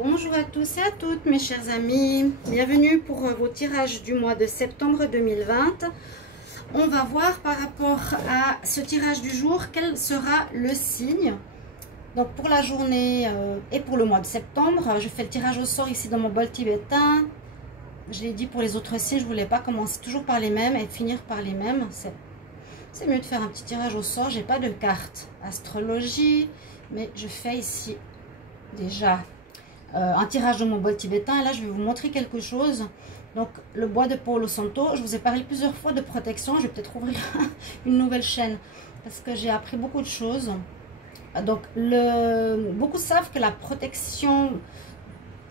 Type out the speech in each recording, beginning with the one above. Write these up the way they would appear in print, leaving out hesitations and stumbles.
Bonjour à tous et à toutes mes chers amis, bienvenue pour vos tirages du mois de septembre 2020. On va voir par rapport à ce tirage du jour, quel sera le signe. Donc pour la journée et pour le mois de septembre, je fais le tirage au sort ici dans mon bol tibétain. Je l'ai dit pour les autres signes, je ne voulais pas commencer toujours par les mêmes et finir par les mêmes. C'est mieux de faire un petit tirage au sort. J'ai pas de carte astrologie, mais je fais ici déjà un tirage de mon bol tibétain. Et là, je vais vous montrer quelque chose. Donc, le bois de Palo Santo. Je vous ai parlé plusieurs fois de protection. Je vais peut-être ouvrir une nouvelle chaîne parce que j'ai appris beaucoup de choses. Donc, beaucoup savent que la protection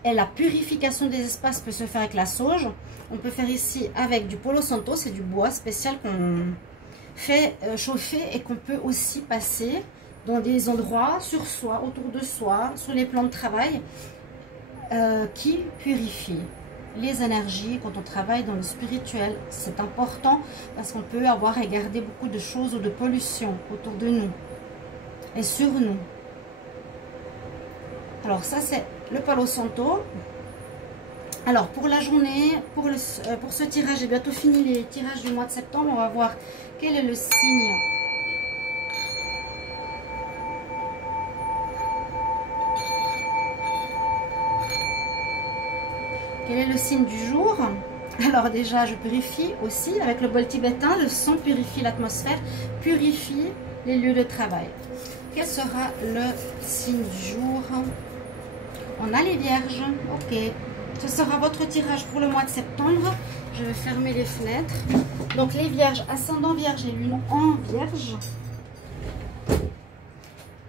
et la purification des espaces peut se faire avec la sauge. On peut faire ici avec du Palo Santo. C'est du bois spécial qu'on fait chauffer et qu'on peut aussi passer dans des endroits sur soi, autour de soi, sur les plans de travail, qui purifient les énergies quand on travaille dans le spirituel. C'est important parce qu'on peut avoir et garder beaucoup de choses ou de pollution autour de nous et sur nous. Alors ça c'est le Palo Santo. Alors pour la journée, pour ce tirage, j'ai bientôt fini les tirages du mois de septembre. On va voir quel est le signe. Quel est le signe du jour? Alors déjà, je purifie aussi avec le bol tibétain. Le son purifie l'atmosphère, purifie les lieux de travail. Quel sera le signe du jour? On a les vierges. Ok. Ce sera votre tirage pour le mois de septembre. Je vais fermer les fenêtres. Donc les vierges, ascendant vierge et lune en vierge.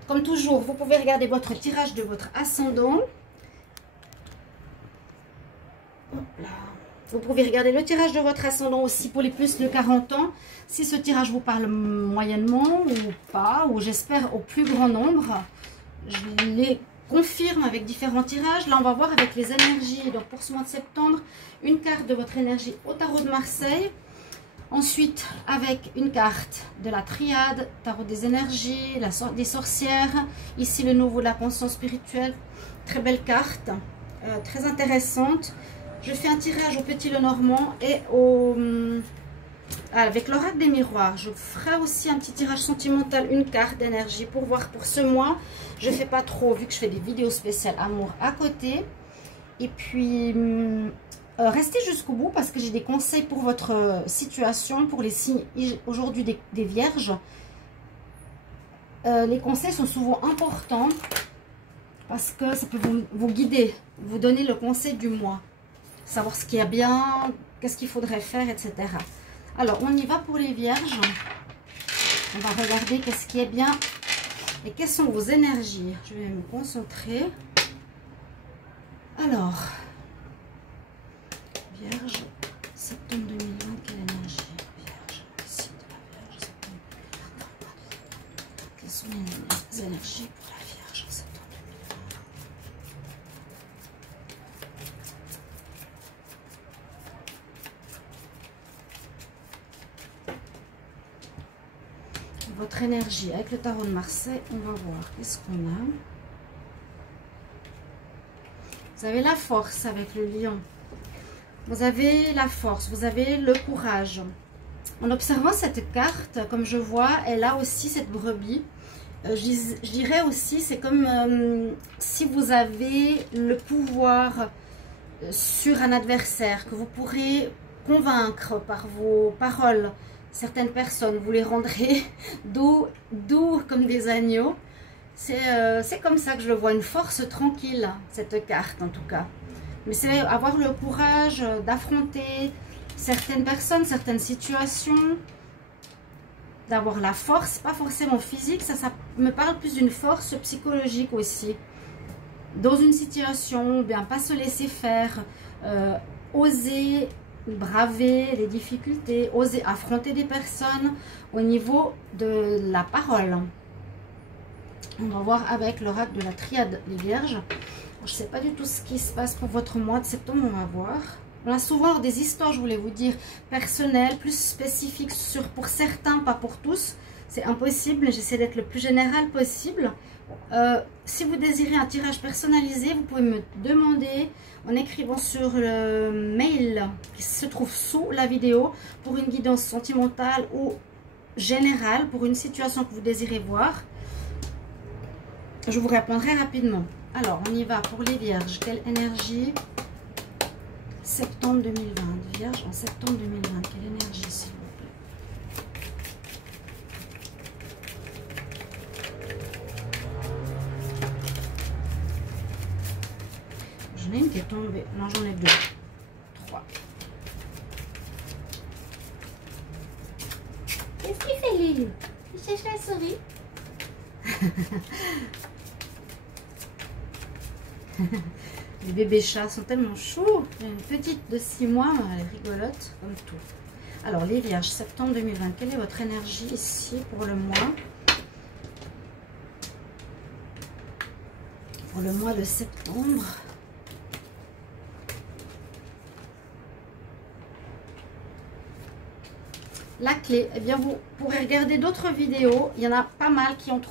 Comme toujours, vous pouvez regarder votre tirage de votre ascendant. Vous pouvez regarder le tirage de votre ascendant aussi pour les plus de 40 ans. Si ce tirage vous parle moyennement ou pas, ou j'espère au plus grand nombre, je les confirme avec différents tirages. Là, on va voir avec les énergies. Donc, pour ce mois de septembre, une carte de votre énergie au tarot de Marseille. Ensuite, avec une carte de la triade, tarot des énergies, des sorcières. Ici, le nouveau de la conscience spirituelle. Très belle carte, très intéressante. Je fais un tirage au Petit Lenormand et avec l'oracle des miroirs. Je ferai aussi un petit tirage sentimental, une carte d'énergie pour voir pour ce mois. Je ne fais pas trop vu que je fais des vidéos spéciales amour à côté. Et puis, restez jusqu'au bout parce que j'ai des conseils pour votre situation, pour les signes aujourd'hui des vierges. Les conseils sont souvent importants parce que ça peut vous guider, vous donner le conseil du mois. Savoir ce qui est bien, qu'est-ce qu'il faudrait faire, etc. Alors, on y va pour les vierges. On va regarder qu'est-ce qui est bien et quelles sont vos énergies. Je vais me concentrer. Alors, vierge, septembre 2020, quelle énergie? Vierge, signe de la vierge, septembre 2020. Quelles sont les énergies pour la vierge en septembre 2020? Votre énergie avec le tarot de Marseille, on va voir qu'est-ce qu'on a. Vous avez la force avec le lion. Vous avez la force, vous avez le courage. En observant cette carte, comme je vois, elle a aussi cette brebis. Je dirais aussi, c'est comme si vous avez le pouvoir sur un adversaire, que vous pourrez convaincre par vos paroles. Certaines personnes, vous les rendrez doux comme des agneaux. C'est comme ça que je le vois, une force tranquille, cette carte en tout cas. Mais c'est avoir le courage d'affronter certaines personnes, certaines situations, d'avoir la force, pas forcément physique, ça me parle plus d'une force psychologique aussi. Dans une situation, bien pas se laisser faire, oser braver les difficultés, oser affronter des personnes au niveau de la parole. On va voir avec l'oracle de la triade des vierges. Je ne sais pas du tout ce qui se passe pour votre mois de septembre, on va voir. On a souvent des histoires, je voulais vous dire, personnelles, plus spécifiques pour certains, pas pour tous. C'est impossible, j'essaie d'être le plus général possible Si vous désirez un tirage personnalisé, vous pouvez me demander en écrivant sur le mail qui se trouve sous la vidéo pour une guidance sentimentale ou générale pour une situation que vous désirez voir. Je vous répondrai rapidement. Alors, on y va pour les vierges. Quelle énergie? Septembre 2020. Vierge en septembre 2020. Quelle énergie, s'il vous plaît? J'en ai une qui est tombée. Non, j'en ai deux. Trois. Qu'est-ce qu'il fait, Lily? Il cherche la souris. Les bébés chats sont tellement chauds. Il y a une petite de 6 mois, elle est rigolote comme tout. Alors les vierges, septembre 2020, quelle est votre énergie ici pour le mois? Pour le mois de septembre. La clé, eh bien vous pourrez regarder d'autres vidéos. Il y en a pas mal qui ont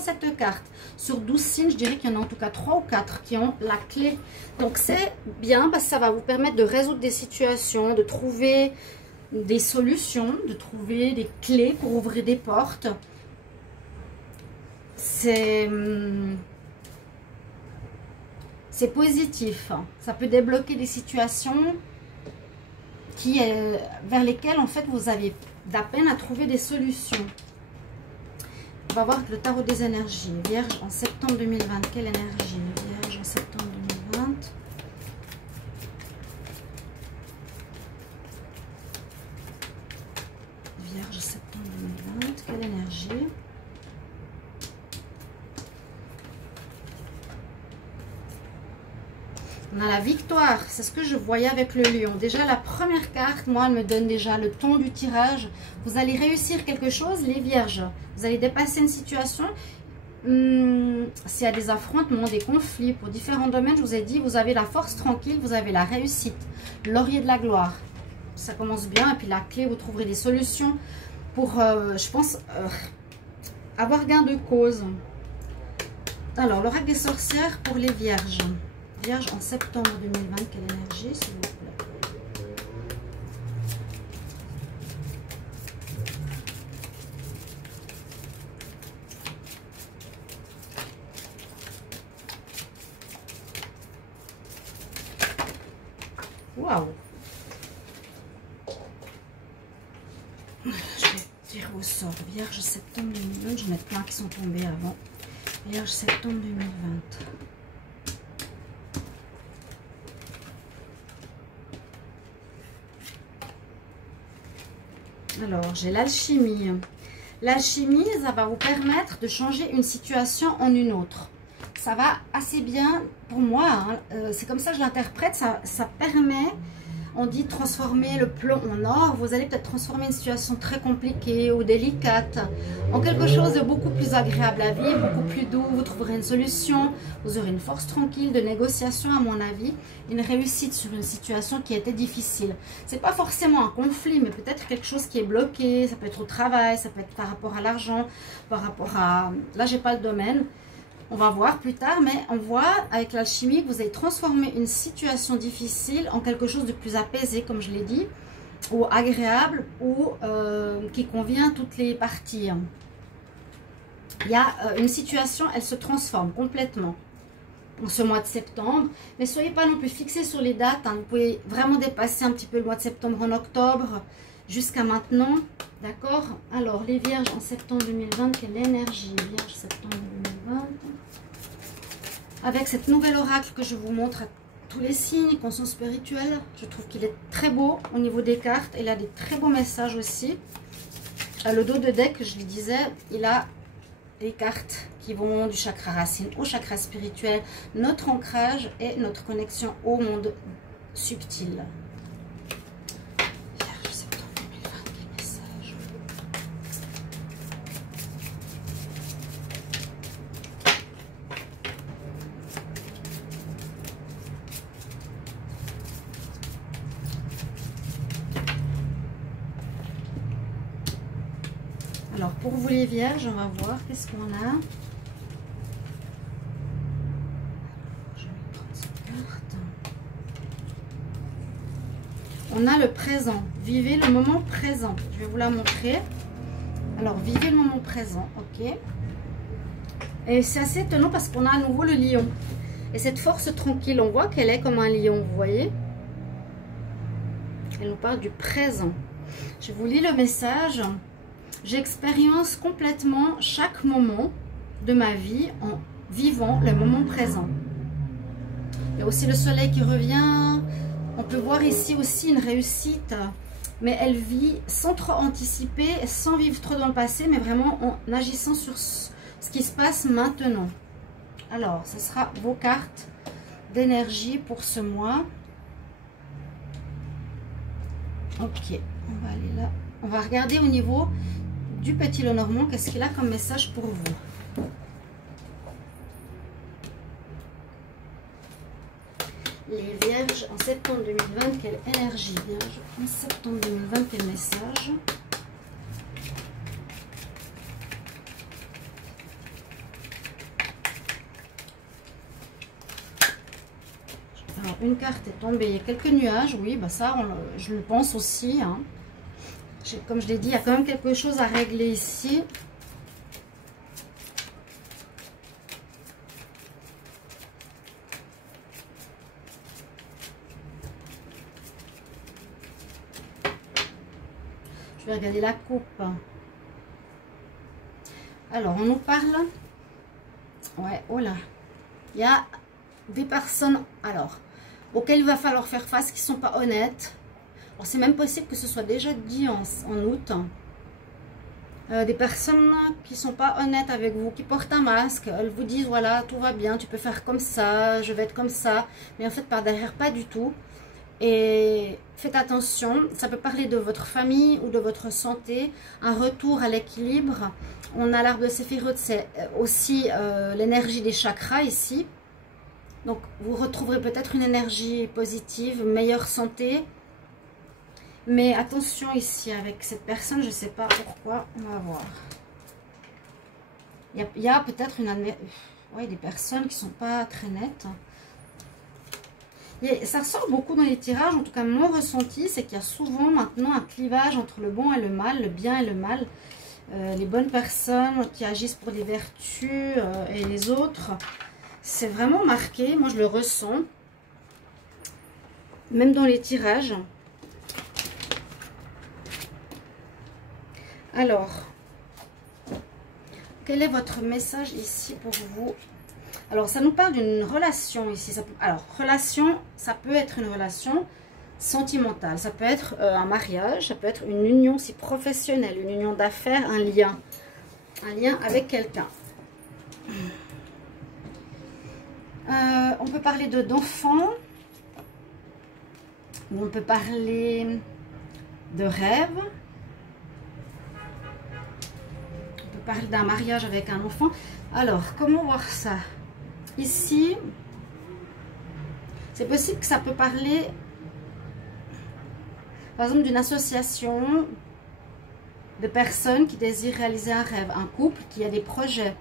cette carte. Sur 12 signes, je dirais qu'il y en a en tout cas 3 ou 4 qui ont la clé. Donc c'est bien parce que ça va vous permettre de résoudre des situations, de trouver des solutions, de trouver des clés pour ouvrir des portes. C'est positif. Ça peut débloquer des situations vers lesquelles en fait vous avez de la peine à trouver des solutions. On va voir le tarot des énergies. Vierge en septembre 2020, quelle énergie? Vierge en septembre 2020. Vierge septembre 2020, quelle énergie? On a la victoire, c'est ce que je voyais avec le lion. Déjà la première carte, moi elle me donne déjà le ton du tirage. Vous allez réussir quelque chose les vierges. Vous allez dépasser une situation. S'il y a des affrontements, des conflits pour différents domaines, je vous ai dit, vous avez la force tranquille, vous avez la réussite. Laurier de la gloire. Ça commence bien et puis la clé, vous trouverez des solutions pour, je pense, avoir gain de cause. Alors, l'oracle des sorcières pour les vierges. Vierge en septembre 2020, quelle énergie, s'il vous plaît? Waouh! Je vais tirer au sort. Vierge septembre 2020, j'en ai plein qui sont tombés avant. Vierge septembre 2020. Alors, j'ai l'alchimie. L'alchimie, ça va vous permettre de changer une situation en une autre. Ça va assez bien pour moi. Hein. C'est comme ça que je l'interprète. Ça permet, on dit, transformer le plomb en or. Vous allez peut-être transformer une situation très compliquée ou délicate en quelque chose de beaucoup plus agréable à vivre, beaucoup plus doux. Vous trouverez une solution. Vous aurez une force tranquille de négociation, à mon avis. Une réussite sur une situation qui était difficile. C'est pas forcément un conflit, mais peut-être quelque chose qui est bloqué. Ça peut être au travail, ça peut être par rapport à l'argent, par rapport à... Là, j'ai pas le domaine. On va voir plus tard, mais on voit avec l'alchimie que vous allez transformer une situation difficile en quelque chose de plus apaisé, comme je l'ai dit, ou agréable, ou qui convient à toutes les parties. Il y a une situation, elle se transforme complètement en ce mois de septembre, mais soyez pas non plus fixés sur les dates. Hein. Vous pouvez vraiment dépasser un petit peu le mois de septembre en octobre jusqu'à maintenant, d'accord? Alors les vierges en septembre 2020, quelle énergie? Vierge septembre 2020, avec cette nouvelle oracle que je vous montre à tous les signes, conscience spirituelle, je trouve qu'il est très beau au niveau des cartes. Il a des très beaux messages aussi. Le dos de deck, je le disais, il a les cartes qui vont du chakra racine au chakra spirituel, notre ancrage et notre connexion au monde subtil. Vierge septembre 2020, quel message? Alors, pour vous les vierges, on va voir qu'est-ce qu'on a. on a le présent. Vivez le moment présent. Je vais vous la montrer. Alors, vivez le moment présent, ok. Et c'est assez étonnant parce qu'on a à nouveau le lion. Et cette force tranquille, on voit qu'elle est comme un lion, vous voyez. Elle nous parle du présent. Je vous lis le message. J'expérience complètement chaque moment de ma vie en vivant le moment présent. Il y a aussi le soleil qui revient. On peut voir ici aussi une réussite. Mais elle vit sans trop anticiper, sans vivre trop dans le passé, mais vraiment en agissant sur ce qui se passe maintenant. Alors, ce sera vos cartes d'énergie pour ce mois. Ok, on va aller là. On va regarder au niveau du petit Lenormand, qu'est-ce qu'il a comme message pour vous. Les vierges en septembre 2020, quelle énergie vierge en septembre 2020, quel message? Alors, une carte est tombée, il y a quelques nuages, oui, bah ça, je le pense aussi. Hein. Comme je l'ai dit, il y a quand même quelque chose à régler ici. Je vais regarder la coupe. Alors, on nous parle. Ouais, oh là. Il y a des personnes, alors, auxquelles il va falloir faire face qui ne sont pas honnêtes. Alors, c'est même possible que ce soit déjà dit en août. Des personnes qui ne sont pas honnêtes avec vous, qui portent un masque. Elles vous disent, voilà, tout va bien, tu peux faire comme ça, je vais être comme ça. Mais en fait, par derrière, pas du tout. Et faites attention, ça peut parler de votre famille ou de votre santé, un retour à l'équilibre. On a l'arbre de Séphiroth, c'est aussi l'énergie des chakras ici. Donc vous retrouverez peut-être une énergie positive, meilleure santé. Mais attention ici avec cette personne, je ne sais pas pourquoi, on va voir. Il y a peut-être des personnes qui ne sont pas très nettes. Et ça ressort beaucoup dans les tirages, en tout cas mon ressenti, c'est qu'il y a souvent maintenant un clivage entre le bon et le mal, le bien et le mal. Les bonnes personnes qui agissent pour les vertus et les autres, c'est vraiment marqué, moi je le ressens, même dans les tirages. Alors, quel est votre message ici pour vous ? Alors, ça nous parle d'une relation ici. Alors, relation, ça peut être une relation sentimentale. Ça peut être un mariage, ça peut être une union si professionnelle, une union d'affaires, un lien. Un lien avec quelqu'un. On peut parler d'enfants. Ou on peut parler de rêves. On peut parler d'un mariage avec un enfant. Alors, comment voir ça ? Ici, c'est possible que ça peut parler, par exemple, d'une association de personnes qui désirent réaliser un rêve, un couple qui a des projets.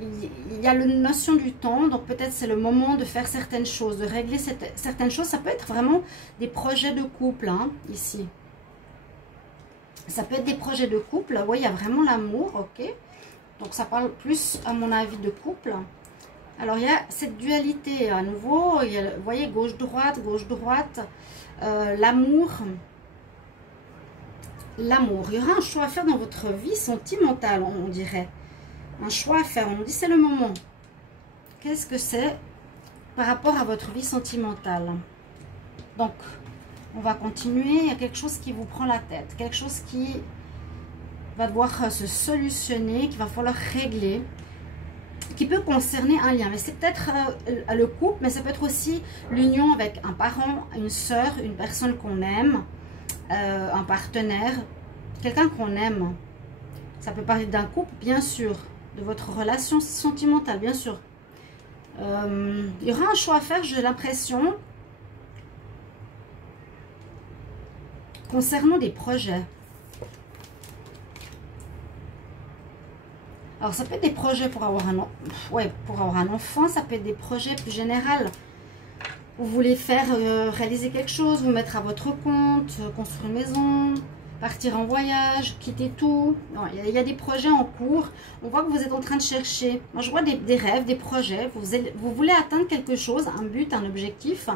Il y a la notion du temps, donc peut-être c'est le moment de faire certaines choses, de régler certaines choses. Ça peut être vraiment des projets de couple, hein, ici. Ça peut être des projets de couple. Vous voyez, il y a vraiment l'amour, ok. Donc ça parle plus, à mon avis, de couple. Alors, il y a cette dualité à nouveau. Il y a, vous voyez, gauche-droite, l'amour. L'amour. Il y aura un choix à faire dans votre vie sentimentale, on dirait. Un choix à faire. On dit c'est le moment. Qu'est-ce que c'est par rapport à votre vie sentimentale? Donc, on va continuer. Il y a quelque chose qui vous prend la tête. Quelque chose qui va devoir se solutionner, qu'il va falloir régler, qui peut concerner un lien. Mais c'est peut-être le couple, mais ça peut être aussi l'union avec un parent, une sœur, une personne qu'on aime, un partenaire, quelqu'un qu'on aime. Ça peut parler d'un couple, bien sûr, de votre relation sentimentale, bien sûr. Il y aura un choix à faire, j'ai l'impression, concernant des projets. Alors, ça peut être des projets pour avoir un enfant, ça peut être des projets plus généraux. Vous voulez faire réaliser quelque chose, vous mettre à votre compte, construire une maison, partir en voyage, quitter tout. Il y a des projets en cours. On voit que vous êtes en train de chercher. Moi, je vois des rêves, des projets. Vous voulez atteindre quelque chose, un but, un objectif.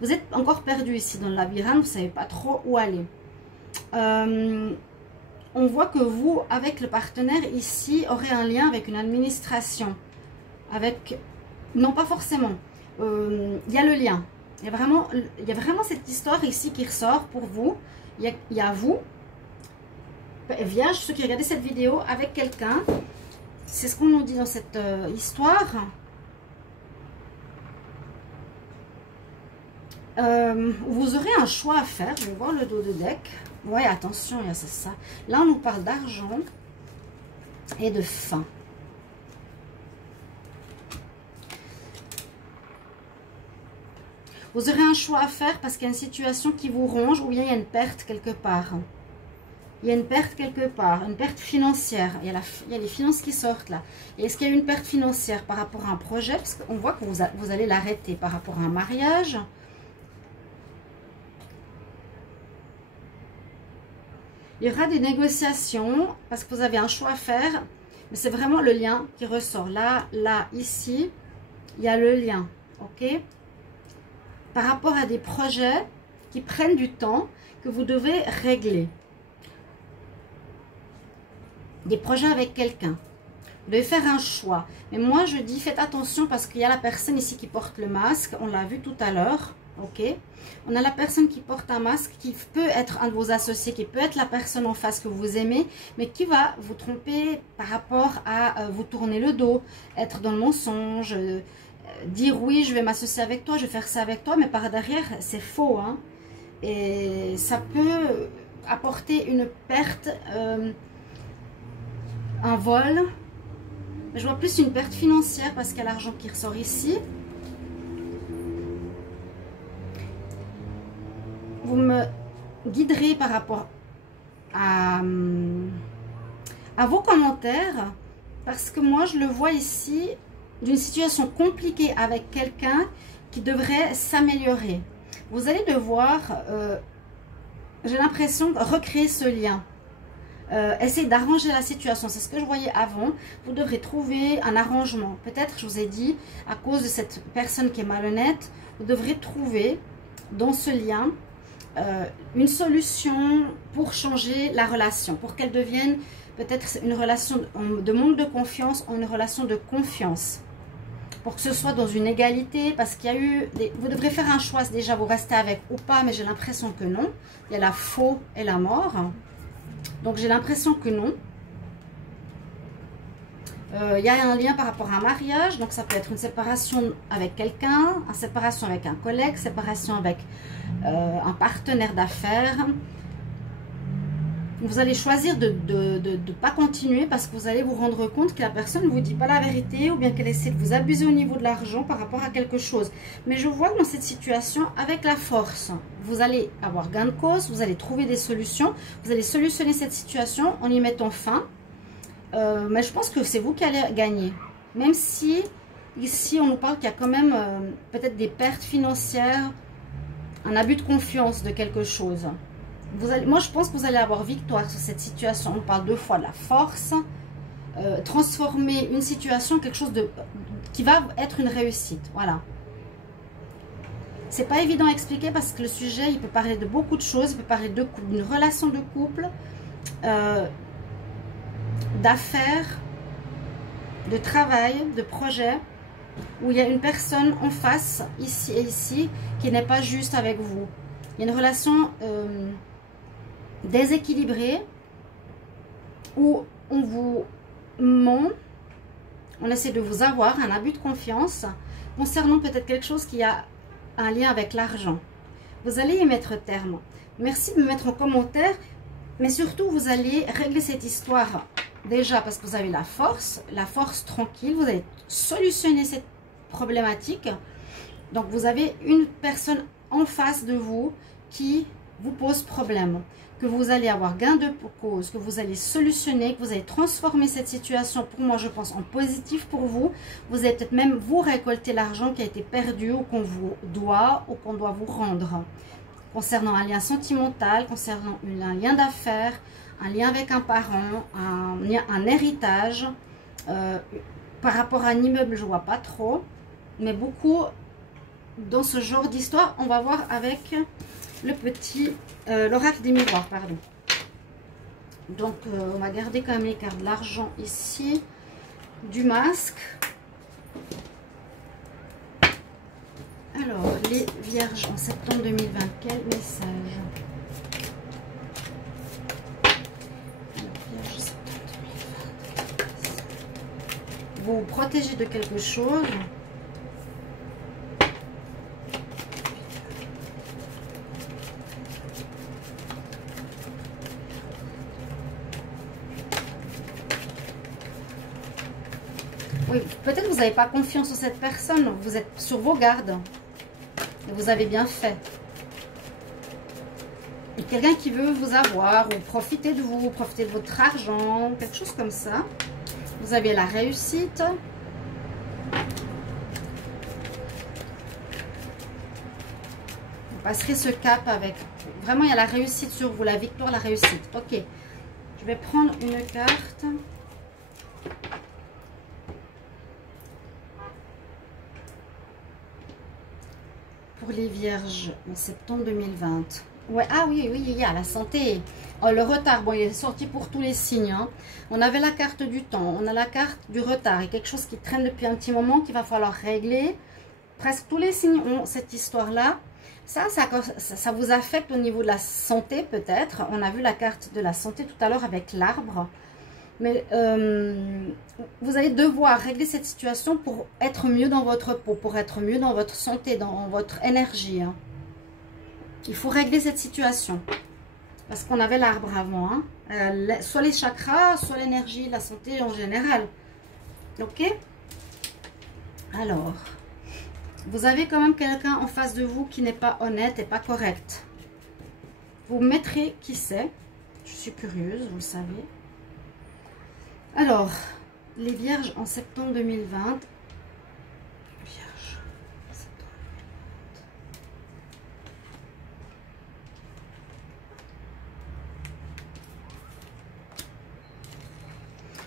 Vous êtes encore perdu ici dans le labyrinthe. Vous ne savez pas trop où aller. On voit que vous, avec le partenaire ici, aurez un lien avec une administration. Avec... Non, pas forcément. Il y a le lien. Il y a vraiment cette histoire ici qui ressort pour vous. Il y a vous, Vierge, ceux qui regardaient cette vidéo avec quelqu'un. C'est ce qu'on nous dit dans cette histoire. Vous aurez un choix à faire. Je vais voir le dos de deck. Ouais, attention, c'est ça. Là, on nous parle d'argent et de faim. Vous aurez un choix à faire parce qu'il y a une situation qui vous ronge ou bien il y a une perte quelque part. Il y a une perte quelque part, une perte financière. Il y a les finances qui sortent là. Et est-ce qu'il y a une perte financière par rapport à un projet? Parce qu'on voit que vous allez l'arrêter par rapport à un mariage. Il y aura des négociations parce que vous avez un choix à faire. Mais c'est vraiment le lien qui ressort. Là, ici, il y a le lien. Ok? Par rapport à des projets qui prennent du temps, que vous devez régler. Des projets avec quelqu'un. Vous devez faire un choix. Mais moi, je dis, faites attention parce qu'il y a la personne ici qui porte le masque. On l'a vu tout à l'heure. Ok? On a la personne qui porte un masque, qui peut être un de vos associés, qui peut être la personne en face que vous aimez, mais qui va vous tromper par rapport à vous tourner le dos, être dans le mensonge, dire oui, je vais m'associer avec toi, je vais faire ça avec toi, mais par derrière, c'est faux. Hein? Et ça peut apporter une perte, un vol. Je vois plus une perte financière parce qu'il y a l'argent qui ressort ici. Vous me guiderez par rapport à vos commentaires parce que moi, je le vois ici d'une situation compliquée avec quelqu'un qui devrait s'améliorer. Vous allez devoir, j'ai l'impression, recréer ce lien. Essayer d'arranger la situation. C'est ce que je voyais avant. Vous devrez trouver un arrangement. Peut-être, je vous ai dit, à cause de cette personne qui est malhonnête, vous devrez trouver dans ce lien une solution pour changer la relation, pour qu'elle devienne peut-être une relation de manque de confiance en une relation de confiance. Pour que ce soit dans une égalité, parce qu'il y a eu... Vous devrez faire un choix, déjà vous restez avec ou pas, mais j'ai l'impression que non. Il y a la faux et la mort. Donc j'ai l'impression que non. Il y a un lien par rapport à un mariage, donc ça peut être une séparation avec quelqu'un, une séparation avec un collègue, séparation avec un partenaire d'affaires. Vous allez choisir de ne pas continuer parce que vous allez vous rendre compte que la personne ne vous dit pas la vérité ou bien qu'elle essaie de vous abuser au niveau de l'argent par rapport à quelque chose. Mais je vois que dans cette situation, avec la force, vous allez avoir gain de cause, vous allez trouver des solutions, vous allez solutionner cette situation en y mettant fin. Mais je pense que c'est vous qui allez gagner. Même si ici on nous parle qu'il y a quand même peut-être des pertes financières, un abus de confiance de quelque chose. Moi je pense que vous allez avoir victoire sur cette situation. On parle deux fois de la force, transformer une situation en quelque chose qui va être une réussite. Voilà. C'est pas évident à expliquer parce que le sujet il peut parler de beaucoup de choses. Il peut parler d'une relation de couple, d'affaires, de travail, de projet, où il y a une personne en face, ici et ici, qui n'est pas juste avec vous. Il y a une relation déséquilibrée, où on vous ment, on essaie de vous avoir, un abus de confiance, concernant peut-être quelque chose qui a un lien avec l'argent. Vous allez y mettre terme. Merci de me mettre en commentaire, mais surtout vous allez régler cette histoire. Déjà parce que vous avez la force tranquille, vous allez solutionner cette problématique. Donc vous avez une personne en face de vous qui vous pose problème, que vous allez avoir gain de cause, que vous allez solutionner, que vous allez transformer cette situation, pour moi je pense, en positif pour vous. Vous allez peut-être même vous récolter l'argent qui a été perdu ou qu'on vous doit ou qu'on doit vous rendre. Concernant un lien sentimental, concernant un lien d'affaires, un lien avec un parent, un héritage. Par rapport à un immeuble, je ne vois pas trop. Mais beaucoup, dans ce genre d'histoire, on va voir avec le petit, l'oracle des miroirs, pardon. Donc, on va garder quand même les cartes de l'argent ici, du masque. Alors, les vierges en septembre 2020, quel message? Vierge, septembre 2020. Vous vous protégez de quelque chose. Oui, peut-être que vous n'avez pas confiance en cette personne, vous êtes sur vos gardes. Et vous avez bien fait. Et quelqu'un qui veut vous avoir ou profiter de vous, profiter de votre argent, quelque chose comme ça. Vous avez la réussite. Vous passerez ce cap avec... Vraiment, il y a la réussite sur vous, la victoire, la réussite. Ok, je vais prendre une carte. Pour les vierges en septembre 2020. Ouais, ah oui, il y a la santé. Oh, le retard, bon, il est sorti pour tous les signes. Hein. On avait la carte du temps, on a la carte du retard. Il y a quelque chose qui traîne depuis un petit moment qu'il va falloir régler. Presque tous les signes ont cette histoire-là. Ça vous affecte au niveau de la santé peut-être. On a vu la carte de la santé tout à l'heure avec l'arbre. Mais vous allez devoir régler cette situation pour être mieux dans votre peau, pour être mieux dans votre santé, dans votre énergie. Hein. Il faut régler cette situation. Parce qu'on avait l'arbre avant. Hein. Soit les chakras, soit l'énergie, la santé en général. Ok? Alors, vous avez quand même quelqu'un en face de vous qui n'est pas honnête et pas correct. Vous mettrez qui c'est. Je suis curieuse, vous le savez. Alors, les vierges en septembre 2020. Vierge, septembre 2020.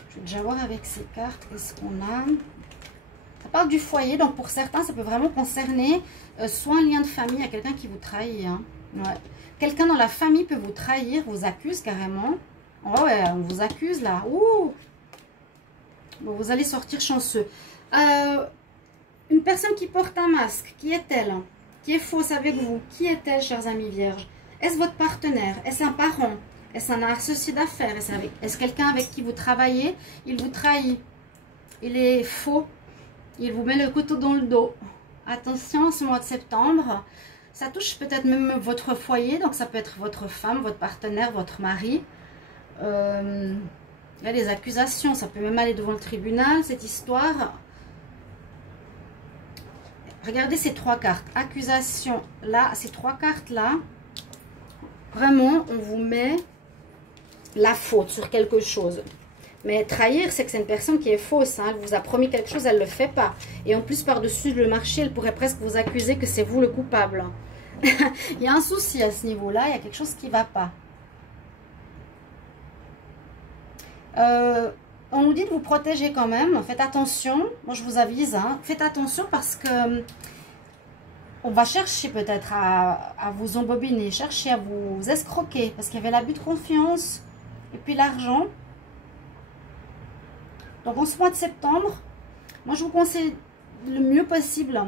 Je vais déjà voir avec ces cartes, qu'est-ce qu'on a. Ça parle du foyer, donc pour certains, ça peut vraiment concerner soit un lien de famille, il y a quelqu'un qui vous trahit. Hein. Ouais. Quelqu'un dans la famille peut vous trahir, vous accuse carrément. Oh ouais, on vous accuse là. Ouh! Bon, vous allez sortir chanceux. Une personne qui porte un masque, qui est-elle? Qui est fausse avec vous? Qui est-elle, chers amis vierges? Est-ce votre partenaire? Est-ce un parent? Est-ce un associé d'affaires? Est-ce quelqu'un avec qui vous travaillez? Il vous trahit. Il est faux. Il vous met le couteau dans le dos. Attention, ce mois de septembre, ça touche peut-être même votre foyer. Donc, ça peut être votre femme, votre partenaire, votre mari. Il y a des accusations, ça peut même aller devant le tribunal, cette histoire. Regardez ces trois cartes. Accusation, là, ces trois cartes-là, vraiment, on vous met la faute sur quelque chose. Mais trahir, c'est que c'est une personne qui est fausse. Hein. Elle vous a promis quelque chose, elle ne le fait pas. Et en plus, par-dessus le marché, elle pourrait presque vous accuser que c'est vous le coupable. Il y a un souci à ce niveau-là, il y a quelque chose qui ne va pas. On nous dit de vous protéger quand même. Faites attention. Moi, je vous avise. Hein, faites attention parce que on va chercher peut-être à vous embobiner, chercher à vous escroquer. Parce qu'il y avait l'abus de confiance et puis l'argent. Donc, en ce mois de septembre, moi, je vous conseille le mieux possible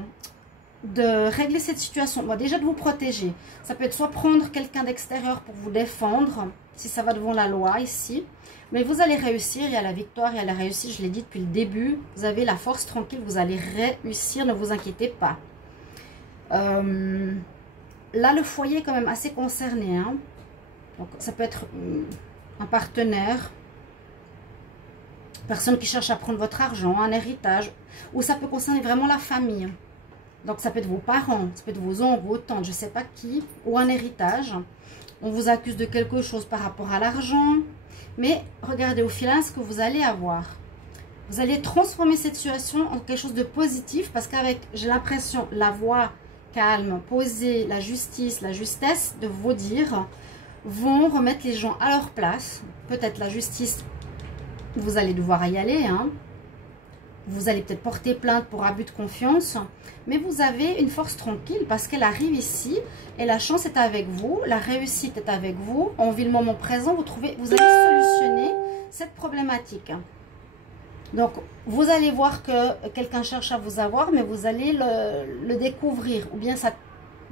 de régler cette situation. Bon, déjà, de vous protéger. Ça peut être soit prendre quelqu'un d'extérieur pour vous défendre, si ça va devant la loi ici. Mais vous allez réussir, il y a la victoire, il y a la réussite, je l'ai dit depuis le début. Vous avez la force tranquille, vous allez réussir, ne vous inquiétez pas. Là, le foyer est quand même assez concerné. Hein. Donc, ça peut être un partenaire, personne qui cherche à prendre votre argent, un héritage, ou ça peut concerner vraiment la famille. Donc ça peut être vos parents, ça peut être vos oncles, vos tantes, je ne sais pas qui, ou un héritage. On vous accuse de quelque chose par rapport à l'argent. Mais regardez au final ce que vous allez avoir. Vous allez transformer cette situation en quelque chose de positif parce qu'avec, j'ai l'impression, la voix calme, posée, la justice, la justesse de vos dires vont remettre les gens à leur place. Peut-être la justice, vous allez devoir y aller, hein. Vous allez peut-être porter plainte pour abus de confiance, mais vous avez une force tranquille parce qu'elle arrive ici et la chance est avec vous, la réussite est avec vous. On vit le moment présent, vous allez solutionner cette problématique. Donc, vous allez voir que quelqu'un cherche à vous avoir, mais vous allez le découvrir. Ou bien ça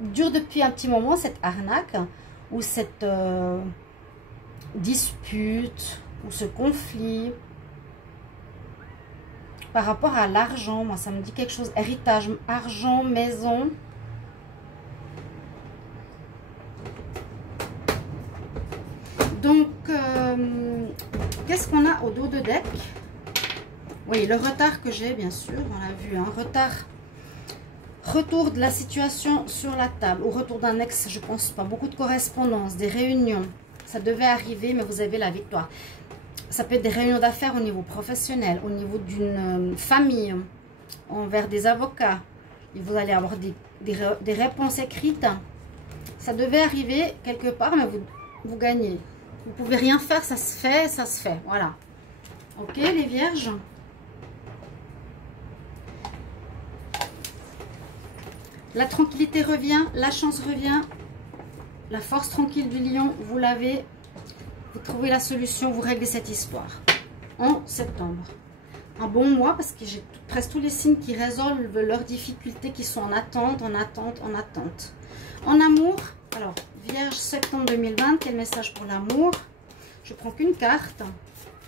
dure depuis un petit moment, cette arnaque ou cette dispute ou ce conflit. Par rapport à l'argent, moi ça me dit quelque chose, héritage, argent, maison. Donc, qu'est-ce qu'on a au dos de deck? Oui, le retard que j'ai, bien sûr, on l'a vu, hein, retard. Retour de la situation sur la table, ou retour d'un ex, je pense pas, beaucoup de correspondances, des réunions. Ça devait arriver, mais vous avez la victoire. Ça peut être des réunions d'affaires au niveau professionnel, au niveau d'une famille, envers des avocats. Et vous allez avoir des réponses écrites. Ça devait arriver quelque part, mais vous gagnez. Vous ne pouvez rien faire, ça se fait, ça se fait. Voilà. Ok, les vierges? La tranquillité revient, la chance revient. La force tranquille du lion, vous l'avez. Vous trouvez la solution, vous réglez cette histoire en septembre. Un bon mois parce que j'ai presque tous les signes qui résolvent leurs difficultés, qui sont en attente, en attente, en attente. En amour, alors Vierge, septembre 2020, quel message pour l'amour? Je prends qu'une carte.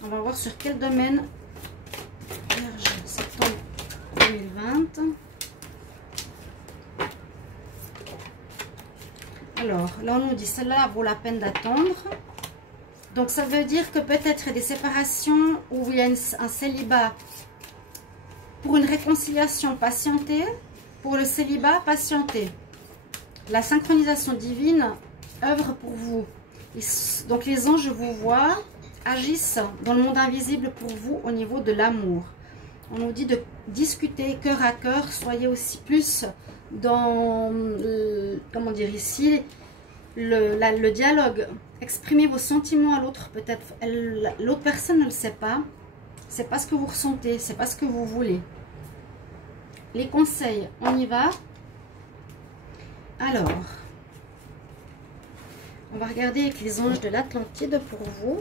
On va voir sur quel domaine. Vierge, septembre 2020. Alors, là on nous dit, celle-là vaut la peine d'attendre. Donc, ça veut dire que peut-être des séparations où il y a un célibat. Pour une réconciliation, patientez. Pour le célibat, patientez. La synchronisation divine œuvre pour vous. Donc, les anges, je vous vois, agissent dans le monde invisible pour vous au niveau de l'amour. On nous dit de discuter cœur à cœur. Soyez aussi plus dans, comment dire ici, le dialogue. Exprimez vos sentiments à l'autre. Peut-être l'autre personne ne le sait pas. C'est pas ce que vous ressentez. C'est pas ce que vous voulez. Les conseils, on y va. Alors, on va regarder avec les anges de l'Atlantide pour vous.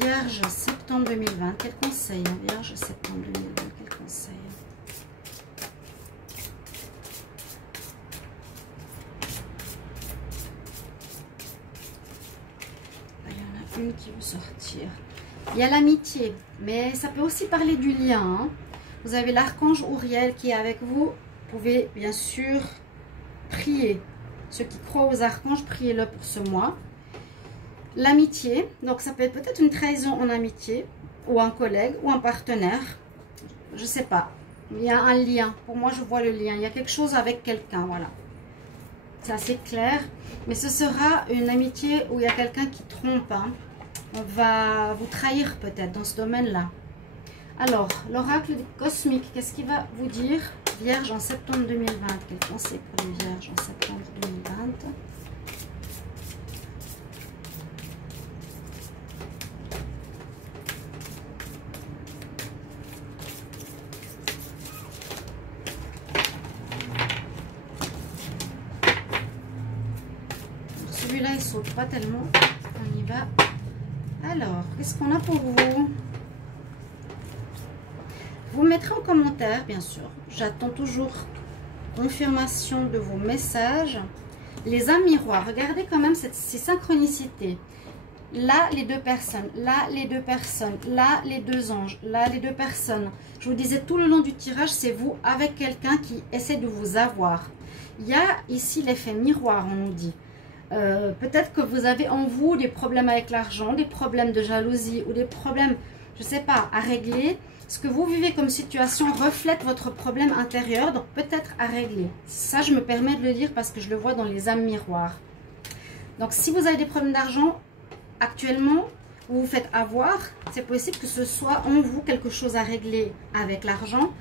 Vierge, septembre 2020. Quel conseil? Vierge, septembre 2020. Quel conseil? Une qui veut sortir. Il y a l'amitié, mais ça peut aussi parler du lien. Hein. Vous avez l'archange Uriel qui est avec vous. Vous pouvez bien sûr prier. Ceux qui croient aux archanges, priez-le pour ce mois. L'amitié, donc ça peut être peut-être une trahison en amitié, ou un collègue, ou un partenaire. Je ne sais pas. Il y a un lien. Pour moi, je vois le lien. Il y a quelque chose avec quelqu'un, voilà. C'est assez clair. Mais ce sera une amitié où il y a quelqu'un qui trompe. Hein. On va vous trahir peut-être dans ce domaine-là. Alors, l'oracle cosmique, qu'est-ce qu'il va vous dire? Vierge en septembre 2020. Quel conseil pour les vierges en septembre 2020? Celui-là, il saute pas tellement. On y va. Alors, qu'est-ce qu'on a pour vous? Vous mettrez en commentaire, bien sûr. J'attends toujours confirmation de vos messages. Les âmes miroirs, regardez quand même ces synchronicités. Là, les deux personnes. Là, les deux personnes. Là, les deux anges. Là, les deux personnes. Je vous disais tout le long du tirage, c'est vous avec quelqu'un qui essaie de vous avoir. Il y a ici l'effet miroir, on nous dit. Peut-être que vous avez en vous des problèmes avec l'argent, des problèmes de jalousie ou des problèmes, je ne sais pas, à régler. ce que vous vivez comme situation reflète votre problème intérieur, donc peut-être à régler. Ça, je me permets de le dire parce que je le vois dans les âmes miroirs. Donc, si vous avez des problèmes d'argent, actuellement, vous vous faites avoir, c'est possible que ce soit en vous quelque chose à régler avec l'argent.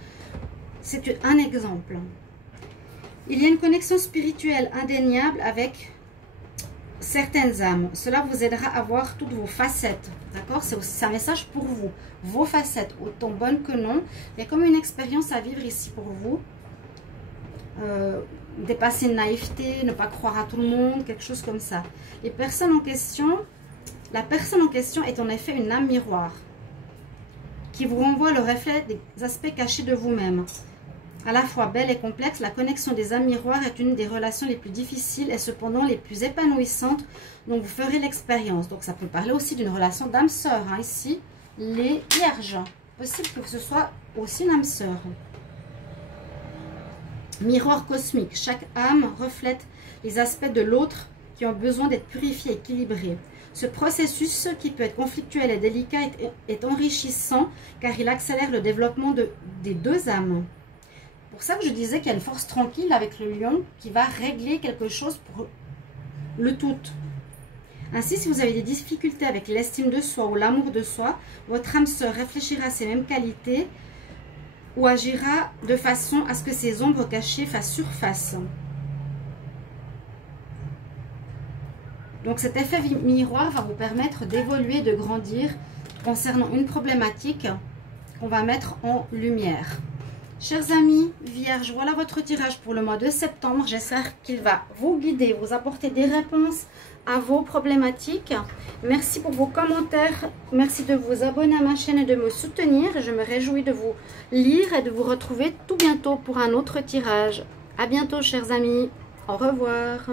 C'est un exemple. Il y a une connexion spirituelle indéniable avec certaines âmes. Cela vous aidera à voir toutes vos facettes. D'accord? C'est un message pour vous. Vos facettes, autant bonnes que non. Il y a comme une expérience à vivre ici pour vous. Dépasser une naïveté, ne pas croire à tout le monde, quelque chose comme ça. Les personnes en question, la personne en question est en effet une âme miroir qui vous renvoie le reflet des aspects cachés de vous-même. À la fois belle et complexe, la connexion des âmes miroirs est une des relations les plus difficiles et cependant les plus épanouissantes dont vous ferez l'expérience. Donc ça peut parler aussi d'une relation d'âme sœur, hein, ici, les vierges. Possible que ce soit aussi une âme sœur. Miroir cosmique, chaque âme reflète les aspects de l'autre qui ont besoin d'être purifiés et équilibrés. Ce processus, qui peut être conflictuel et délicat, est enrichissant car il accélère le développement des deux âmes. C'est pour ça que je disais qu'il y a une force tranquille avec le lion qui va régler quelque chose pour le tout. Ainsi, si vous avez des difficultés avec l'estime de soi ou l'amour de soi, votre âme sœur réfléchira à ces mêmes qualités ou agira de façon à ce que ces ombres cachées fassent surface. Donc cet effet miroir va vous permettre d'évoluer, de grandir concernant une problématique qu'on va mettre en lumière. Chers amis vierges, voilà votre tirage pour le mois de septembre. J'espère qu'il va vous guider, vous apporter des réponses à vos problématiques. Merci pour vos commentaires. Merci de vous abonner à ma chaîne et de me soutenir. Je me réjouis de vous lire et de vous retrouver tout bientôt pour un autre tirage. À bientôt, chers amis. Au revoir.